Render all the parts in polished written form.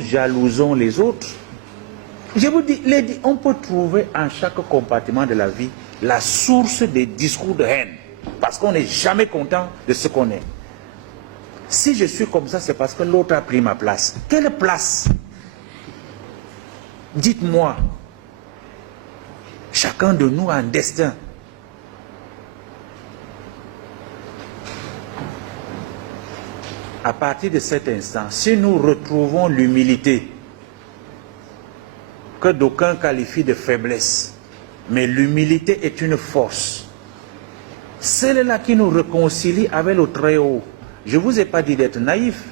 jalousons les autres. Je vous dis, on peut trouver en chaque compartiment de la vie la source des discours de haine. Parce qu'on n'est jamais content de ce qu'on est. Si je suis comme ça, c'est parce que l'autre a pris ma place. Quelle place? Dites-moi. Chacun de nous a un destin. À partir de cet instant, si nous retrouvons l'humilité, que d'aucuns qualifient de faiblesse, mais l'humilité est une force, celle-là qui nous réconcilie avec le Très-Haut. Je ne vous ai pas dit d'être naïf.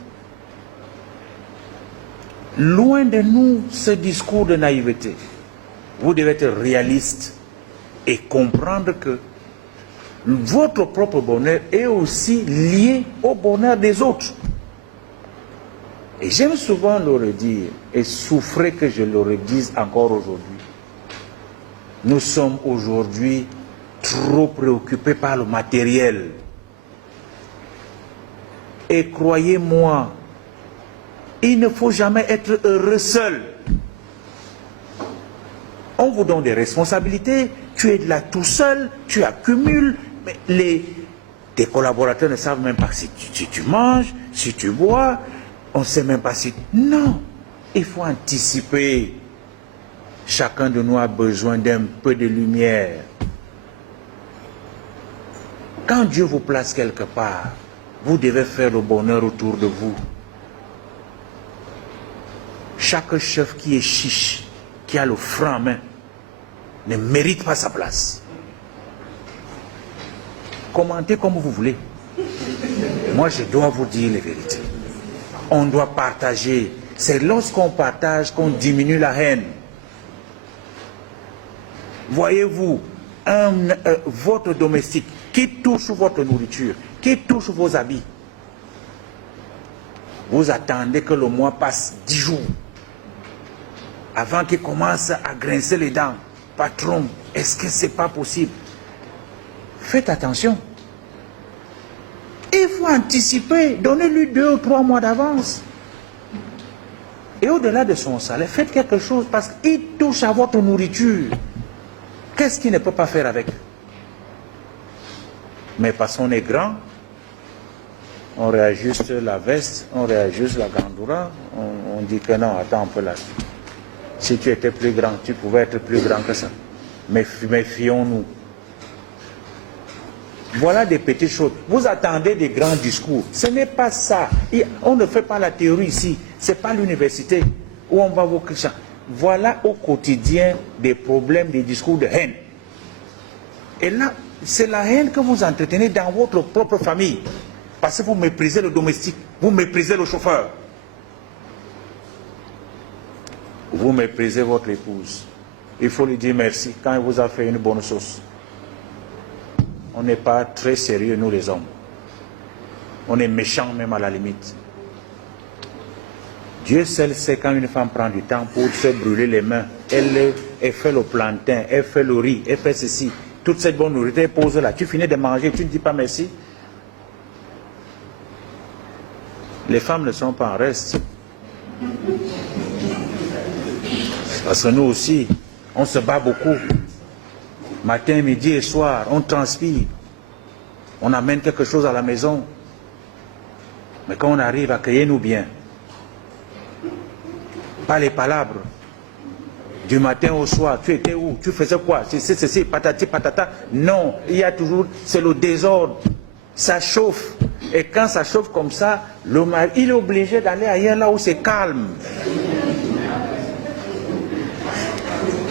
Loin de nous ce discours de naïveté. Vous devez être réaliste et comprendre que votre propre bonheur est aussi lié au bonheur des autres. Et j'aime souvent le redire, et souffrez que je le redise encore aujourd'hui. Nous sommes aujourd'hui trop préoccupés par le matériel. Et croyez-moi, il ne faut jamais être heureux seul. On vous donne des responsabilités, tu es là tout seul, tu accumules, mais tes collaborateurs ne savent même pas si tu manges, si tu bois, on ne sait même pas si... Non, il faut anticiper. Chacun de nous a besoin d'un peu de lumière. Quand Dieu vous place quelque part, vous devez faire le bonheur autour de vous. Chaque chef qui est chiche, qui a le franc en main, ne mérite pas sa place. Commentez comme vous voulez. Moi, je dois vous dire les vérités. On doit partager. C'est lorsqu'on partage qu'on diminue la haine. Voyez-vous, votre domestique qui touche votre nourriture, qui touche vos habits, vous attendez que le mois passe 10 jours avant qu'il commence à grincer les dents. Patron, est-ce que c'est pas possible? Faites attention. Il faut anticiper, donnez-lui 2 ou 3 mois d'avance. Et au-delà de son salaire, faites quelque chose parce qu'il touche à votre nourriture. Qu'est-ce qu'il ne peut pas faire avec? Mais parce qu'on est grand, on réajuste la veste, on réajuste la gandoura, on dit que non, attends un peu là. Si tu étais plus grand, tu pouvais être plus grand que ça. Mais méfions-nous. Voilà des petites choses. Vous attendez des grands discours. Ce n'est pas ça. On ne fait pas la théorie ici. Ce n'est pas l'université où on va vous crier. Voilà au quotidien des problèmes, des discours de haine. Et là, c'est la haine que vous entretenez dans votre propre famille. Parce que vous méprisez le domestique, vous méprisez le chauffeur. Vous méprisez votre épouse. Il faut lui dire merci quand il vous a fait une bonne sauce. On n'est pas très sérieux, nous les hommes. On est méchants même à la limite. Dieu seul sait quand une femme prend du temps pour se brûler les mains. Elle fait le plantain, elle fait le riz, elle fait ceci. Toute cette bonne nourriture, elle pose là. Tu finis de manger, tu ne dis pas merci. Les femmes ne sont pas en reste. Parce que nous aussi, on se bat beaucoup. Matin, midi et soir, on transpire. On amène quelque chose à la maison. Mais quand on arrive à créer nous bien, pas les palabres. Du matin au soir, tu étais où? Tu faisais quoi? C'est patati patata. Non, il y a toujours, c'est le désordre. Ça chauffe. Et quand ça chauffe comme ça, le mari, il est obligé d'aller ailleurs là où c'est calme.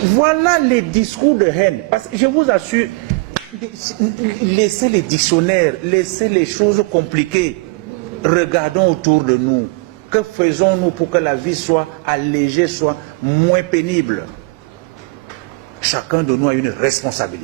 Voilà les discours de haine. Parce que je vous assure, laissez les dictionnaires, laissez les choses compliquées. Regardons autour de nous. Que faisons-nous pour que la vie soit allégée, soit moins pénible? Chacun de nous a une responsabilité.